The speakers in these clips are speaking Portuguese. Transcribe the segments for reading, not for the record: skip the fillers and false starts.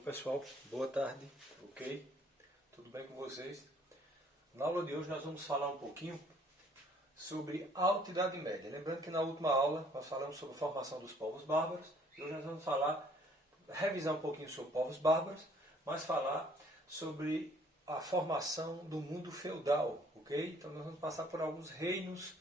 pessoal, boa tarde, ok? Tudo bem com vocês? Na aula de hoje nós vamos falar um pouquinho sobre a Alta Idade Média. Lembrando que na última aula nós falamos sobre a formação dos povos bárbaros e hoje nós vamos revisar um pouquinho sobre povos bárbaros, mas falar sobre a formação do mundo feudal, ok? Então nós vamos passar por alguns reinos.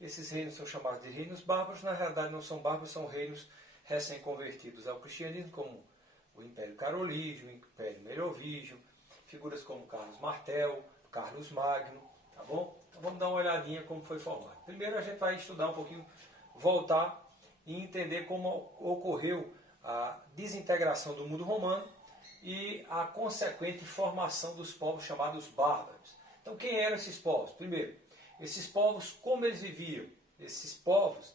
Esses reinos são chamados de reinos bárbaros, na realidade não são bárbaros, são reinos recém-convertidos ao cristianismo, como o Império Carolígio, o Império Merovígio, figuras como Carlos Martel, Carlos Magno, tá bom? Então vamos dar uma olhadinha como foi formado. Primeiro a gente vai estudar um pouquinho, voltar e entender como ocorreu a desintegração do mundo romano e a consequente formação dos povos chamados bárbaros. Então quem eram esses povos? Primeiro, esses povos, como eles viviam? Esses povos,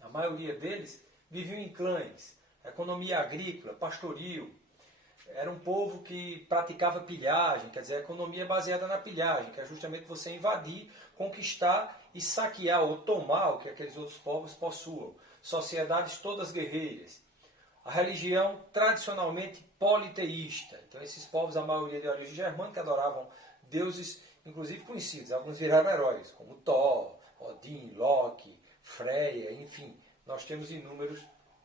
a maioria deles, viviam em clãs, economia agrícola, pastoril. Era um povo que praticava pilhagem, quer dizer, a economia baseada na pilhagem, que é justamente você invadir, conquistar e saquear ou tomar o que aqueles outros povos possuam. Sociedades todas guerreiras. A religião tradicionalmente politeísta. Então esses povos, a maioria de origem germânica, adoravam deuses, inclusive conhecidos. Alguns viraram heróis, como Thor, Odin, Loki, Freya, enfim. Nós temos inúmeros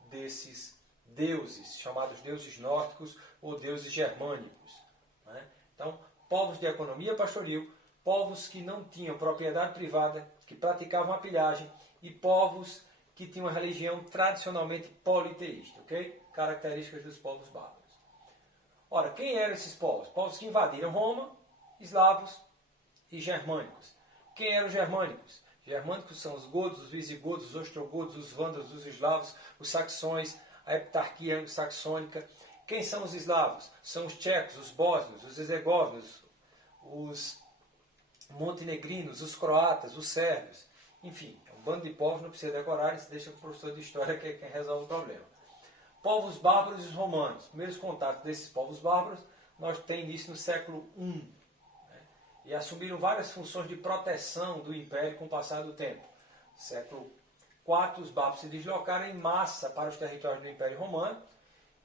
desses deuses, chamados deuses nórdicos ou deuses germânicos. Né? Então, povos de economia pastoril, povos que não tinham propriedade privada, que praticavam a pilhagem, e povos que tinham uma religião tradicionalmente politeísta. Okay? Características dos povos bárbaros. Ora, quem eram esses povos? Povos que invadiram Roma, eslavos e germânicos. Quem eram os germânicos? Germânicos são os godos, os visigodos, os ostrogodos, os vândalos, os eslavos, os saxões, a heptarquia anglo-saxônica. Quem são os eslavos? São os tchecos, os bósnios, os herzegovinos, os montenegrinos, os croatas, os sérvios. Enfim, é um bando de povos, não precisa decorar, isso deixa para o professor de história que é quem resolve o problema. Povos bárbaros e os romanos. Os primeiros contatos desses povos bárbaros nós temos início no século I. E assumiram várias funções de proteção do Império com o passar do tempo. No século IV, os bárbaros se deslocaram em massa para os territórios do Império Romano,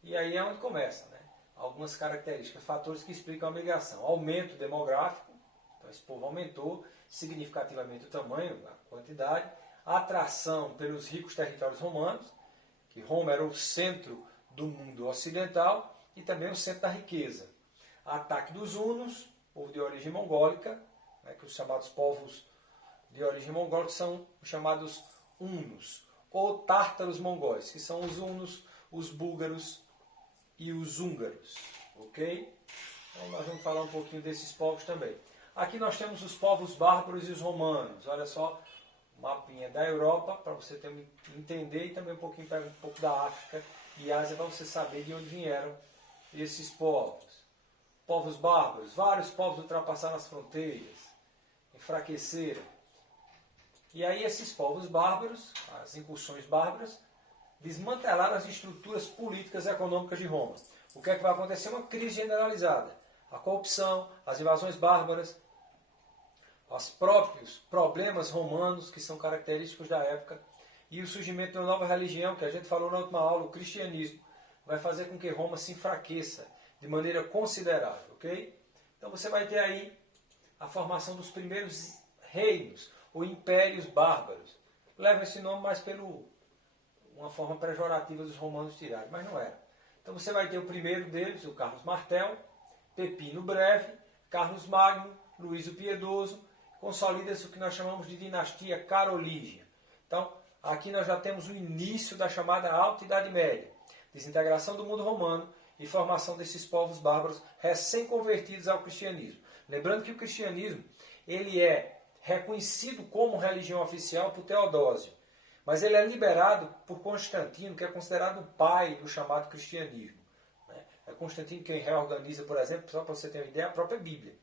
e aí é onde começa, né? Algumas características, fatores que explicam a migração. Aumento demográfico, então esse povo aumentou significativamente o tamanho, a quantidade, atração pelos ricos territórios romanos, que Roma era o centro do mundo ocidental e também o centro da riqueza. Ataque dos hunos, povo de origem mongólica, né, que os chamados povos de origem mongólica são os chamados hunos, ou tártaros mongóis, que são os hunos, os búlgaros e os húngaros. Ok? Então nós vamos falar um pouquinho desses povos também. Aqui nós temos os povos bárbaros e os romanos. Olha só, mapinha da Europa, para você entender, e também um pouco da África e Ásia, para você saber de onde vieram esses povos. Povos bárbaros, vários povos ultrapassaram as fronteiras, enfraqueceram. E aí esses povos bárbaros, as incursões bárbaras, desmantelaram as estruturas políticas e econômicas de Roma. O que é que vai acontecer? Uma crise generalizada. A corrupção, as invasões bárbaras, os próprios problemas romanos, que são característicos da época, e o surgimento de uma nova religião, que a gente falou na última aula, o cristianismo, vai fazer com que Roma se enfraqueça de maneira considerável, ok? Então você vai ter aí a formação dos primeiros reinos, ou impérios bárbaros. Leva esse nome mais pelo uma forma pejorativa dos romanos tirarem, mas não era. Então você vai ter o primeiro deles, o Carlos Martel, Pepino Breve, Carlos Magno, Luís o Piedoso, consolida-se o que nós chamamos de dinastia carolígia. Então, aqui nós já temos o início da chamada Alta Idade Média, desintegração do mundo romano e formação desses povos bárbaros recém-convertidos ao cristianismo. Lembrando que o cristianismo ele é reconhecido como religião oficial por Teodósio, mas ele é liberado por Constantino, que é considerado o pai do chamado cristianismo. É Constantino quem reorganiza, por exemplo, só para você ter uma ideia, a própria Bíblia.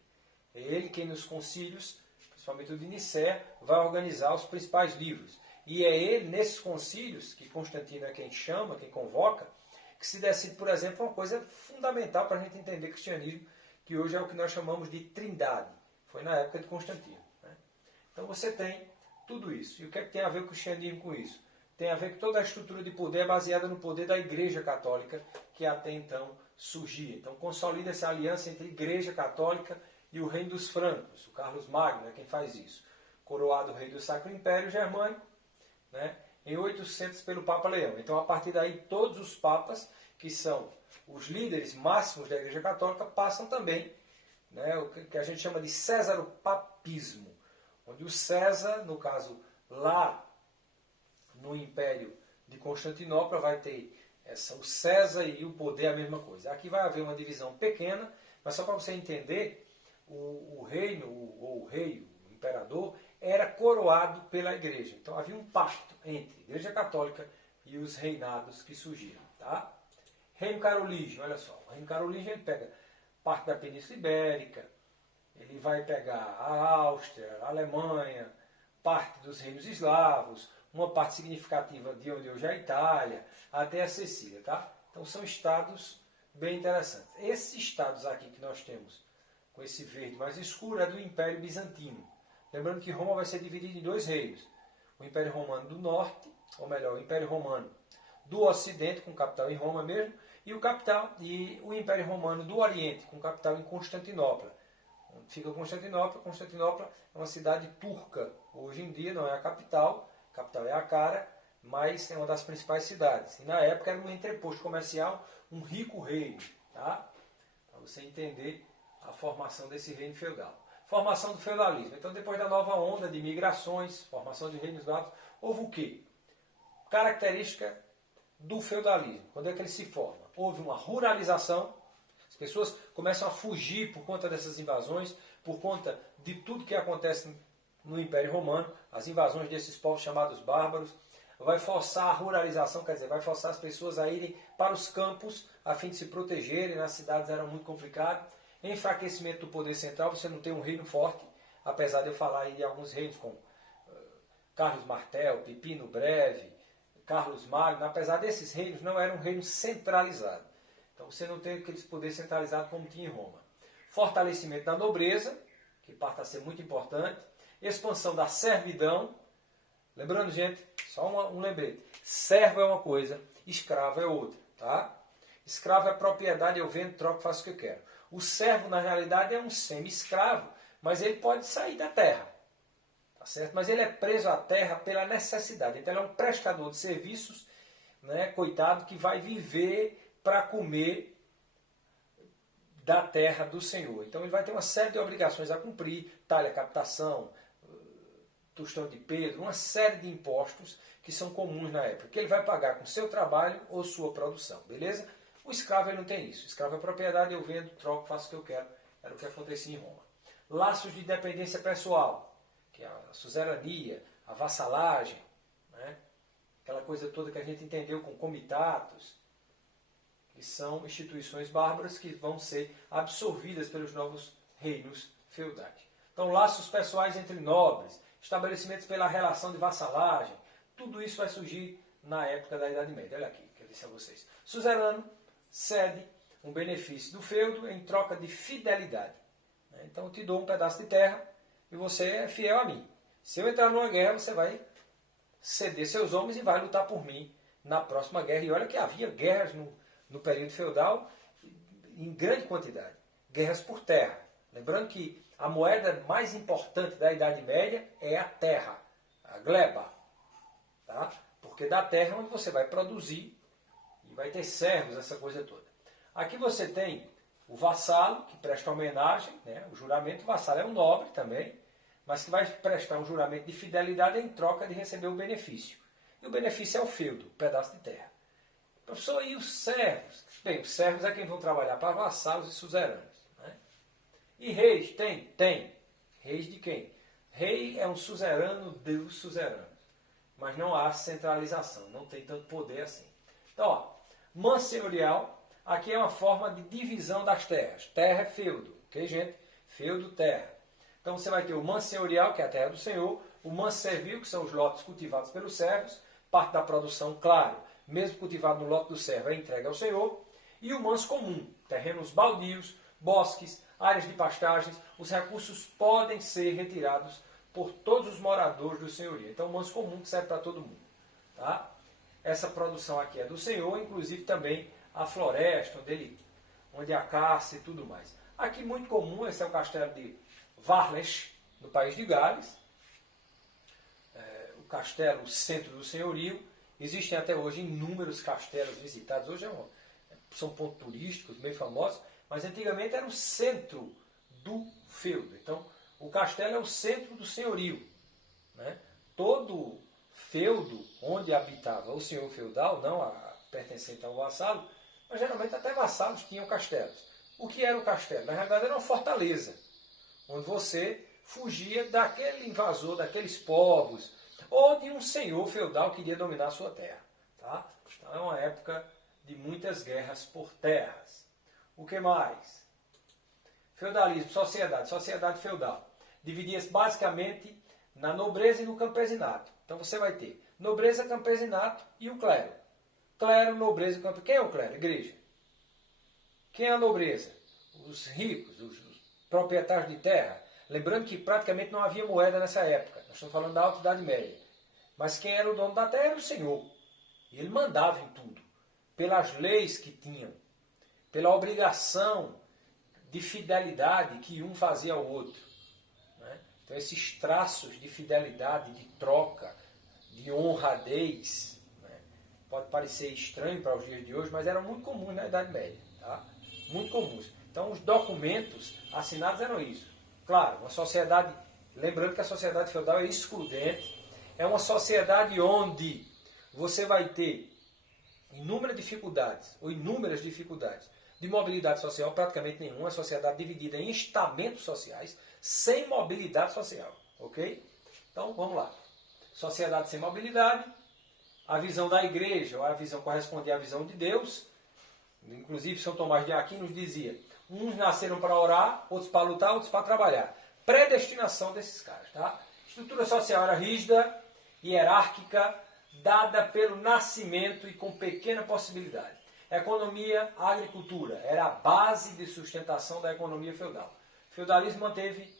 É ele quem nos concílios, principalmente o de Nicéia, vai organizar os principais livros. E é ele, nesses concílios, que Constantino é quem chama, quem convoca, que se decide, por exemplo, uma coisa fundamental para a gente entender o cristianismo, que hoje é o que nós chamamos de trindade. Foi na época de Constantino. Né? Então você tem tudo isso. E o que é que tem a ver o cristianismo com isso? tem a ver com toda a estrutura de poder baseada no poder da Igreja Católica, que até então surgia. Então consolida essa aliança entre a Igreja Católica e o Reino dos Francos. O Carlos Magno é quem faz isso. Coroado rei do Sacro Império Germânico, né, em 800 pelo Papa Leão. Então a partir daí todos os papas, que são os líderes máximos da Igreja Católica, passam também, né, o que a gente chama de césaropapismo, onde o César, no caso lá no Império de Constantinopla, vai ter o César e o poder a mesma coisa. Aqui vai haver uma divisão pequena, mas só para você entender, o reino, ou o rei, o imperador, era coroado pela igreja. Então havia um pacto entre a Igreja Católica e os reinados que surgiram. Tá? Reino carolígio, olha só, o reino carolígio ele pega parte da Península Ibérica, ele vai pegar a Áustria, a Alemanha, parte dos reinos eslavos, uma parte significativa de onde hoje é a Itália, até a Sicília. Tá? Então são estados bem interessantes. Esses estados aqui que nós temos, com esse verde mais escuro, é do Império Bizantino. Lembrando que Roma vai ser dividida em dois reinos. O Império Romano do Norte, ou melhor, o Império Romano do Ocidente, com capital em Roma mesmo, e o Império Romano do Oriente, com capital em Constantinopla. Onde fica Constantinopla? Constantinopla é uma cidade turca. Hoje em dia não é a capital é Ankara, mas é uma das principais cidades. E na época era um entreposto comercial, um rico reino. Tá? Para você entender a formação desse reino feudal. Formação do feudalismo. Então, depois da nova onda de migrações, formação de reinos novos, houve o quê? Característica do feudalismo. Quando é que ele se forma? Houve uma ruralização, as pessoas começam a fugir por conta dessas invasões, por conta de tudo que acontece no Império Romano, as invasões desses povos chamados bárbaros, vai forçar a ruralização, quer dizer, vai forçar as pessoas a irem para os campos a fim de se protegerem, nas cidades era muito complicado. Enfraquecimento do poder central, você não tem um reino forte, apesar de eu falar aí de alguns reinos como Carlos Martel, Pipino Breve, Carlos Magno, apesar desses reinos, não era um reino centralizado. Então você não tem aquele poder centralizado como tinha em Roma. Fortalecimento da nobreza, que passa a ser muito importante, expansão da servidão. Lembrando, gente, só um lembrete, servo é uma coisa, escravo é outra. Tá? Escravo é propriedade, eu vendo, troco, faço o que eu quero. O servo, na realidade, é um semi-escravo, mas ele pode sair da terra. Tá certo? Mas ele é preso à terra pela necessidade. Então ele é um prestador de serviços, né, coitado, que vai viver para comer da terra do Senhor. Então ele vai ter uma série de obrigações a cumprir, talha, captação, tostão de Pedro, uma série de impostos que são comuns na época, que ele vai pagar com seu trabalho ou sua produção, beleza? O escravo ele não tem isso. O escravo é propriedade, eu vendo, troco, faço o que eu quero. Era o que acontecia em Roma. Laços de dependência pessoal, que é a suzerania, a vassalagem, né? Aquela coisa toda que a gente entendeu com comitatos, que são instituições bárbaras que vão ser absorvidas pelos novos reinos feudais. Então, laços pessoais entre nobres, estabelecimentos pela relação de vassalagem, tudo isso vai surgir na época da Idade Média. Olha aqui, que eu disse a vocês. Suzerano cede um benefício do feudo em troca de fidelidade. Então eu te dou um pedaço de terra e você é fiel a mim. Se eu entrar numa guerra, você vai ceder seus homens e vai lutar por mim na próxima guerra. E olha que havia guerras no período feudal em grande quantidade. Guerras por terra. Lembrando que a moeda mais importante da Idade Média é a terra, a gleba. Tá? Porque da terra é onde você vai produzir e vai ter servos, essa coisa toda. Aqui você tem o vassalo, que presta homenagem, né? O juramento. O vassalo é um nobre também, mas que vai prestar um juramento de fidelidade em troca de receber o benefício. E o benefício é o feudo, um pedaço de terra. Professor, e os servos? Bem, os servos é quem vão trabalhar para vassalos e suzeranos. Né? E reis? Tem. Reis de quem? Rei é um suzerano dos suzeranos. Mas não há centralização, não tem tanto poder assim. Então, ó, mansenhorial, aqui é uma forma de divisão das terras. Terra é feudo, ok, gente? Feudo, terra. Então você vai ter o mansenhorial, que é a terra do Senhor, o manservil, que são os lotes cultivados pelos servos, parte da produção, claro, mesmo cultivado no lote do servo, é entregue ao Senhor, e o manso comum, terrenos baldios, bosques, áreas de pastagens, os recursos podem ser retirados por todos os moradores do senhorio. Então o manso comum que serve para todo mundo. Tá? Essa produção aqui é do Senhor, inclusive também a floresta, onde há caça e tudo mais. Aqui muito comum, esse é o castelo de Warles, no país de Gales. O castelo, o centro do senhorio. Existem até hoje inúmeros castelos visitados. Hoje são pontos turísticos bem famosos, mas antigamente era o centro do feudo. Então, o castelo é o centro do senhorio. Né? Todo feudo onde habitava o senhor feudal, não pertencente ao vassalo, mas geralmente até vassalos tinham castelos. O que era o castelo? Na realidade era uma fortaleza, onde você fugia daquele invasor, daqueles povos, ou de um senhor feudal que iria dominar a sua terra. Tá? Então é uma época de muitas guerras por terras. O que mais? Feudalismo, sociedade feudal. Dividia-se basicamente na nobreza e no campesinato. Então você vai ter nobreza, campesinato e o clero. Clero, nobreza e campesinato. Quem é o clero? Igreja. Quem é a nobreza? Os ricos, os proprietários de terra. Lembrando que praticamente não havia moeda nessa época. Nós estamos falando da Alta Idade Média. Mas quem era o dono da terra era o senhor. E ele mandava em tudo. Pelas leis que tinham. Pela obrigação de fidelidade que um fazia ao outro. Né? Então esses traços de fidelidade, de troca, de honradez, né? Pode parecer estranho para os dias de hoje, mas eram muito comuns na Idade Média. Tá? Muito comuns. Então os documentos assinados eram isso. Claro, uma sociedade, lembrando que a sociedade feudal é excludente, é uma sociedade onde você vai ter inúmeras dificuldades de mobilidade social, praticamente nenhuma, a sociedade dividida em estamentos sociais, sem mobilidade social, ok? Então, vamos lá. Sociedade sem mobilidade, a visão da igreja, ou a visão correspondia à visão de Deus, inclusive São Tomás de Aquino nos dizia, uns nasceram para orar, outros para lutar, outros para trabalhar. Predestinação desses caras, tá? A estrutura social era rígida, hierárquica, dada pelo nascimento e com pequena possibilidade. Economia, agricultura, era a base de sustentação da economia feudal. O feudalismo manteve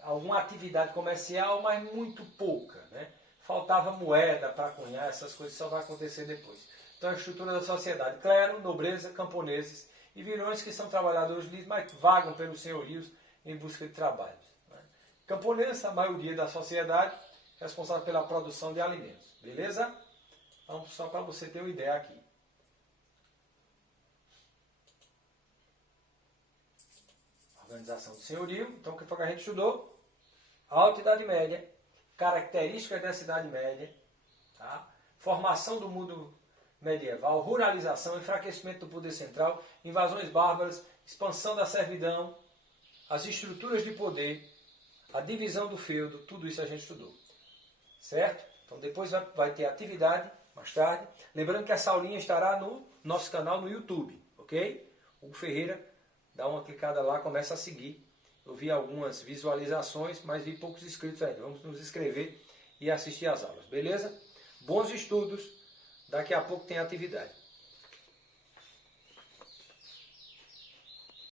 alguma atividade comercial, mas muito pouca. Né? Faltava moeda para cunhar, essas coisas só vai acontecer depois. Então a estrutura da sociedade, clero, nobreza, camponeses e virões que são trabalhadores livres, mas vagam pelos senhorios em busca de trabalho. Né? Camponeses, a maioria da sociedade, responsável pela produção de alimentos. Beleza? Então, só para você ter uma ideia aqui. Organização do senhorio. Então, o que foi que a gente estudou? Alta Idade Média, características dessa Idade Média, tá? Formação do mundo medieval, ruralização, enfraquecimento do poder central, invasões bárbaras, expansão da servidão, as estruturas de poder, a divisão do feudo, tudo isso a gente estudou. Certo? Então depois vai ter atividade, mais tarde. Lembrando que essa aulinha estará no nosso canal no YouTube, ok? Hugo Ferreira, dá uma clicada lá, começa a seguir. Eu vi algumas visualizações, mas vi poucos inscritos ainda. Vamos nos inscrever e assistir às aulas, beleza? Bons estudos, daqui a pouco tem atividade.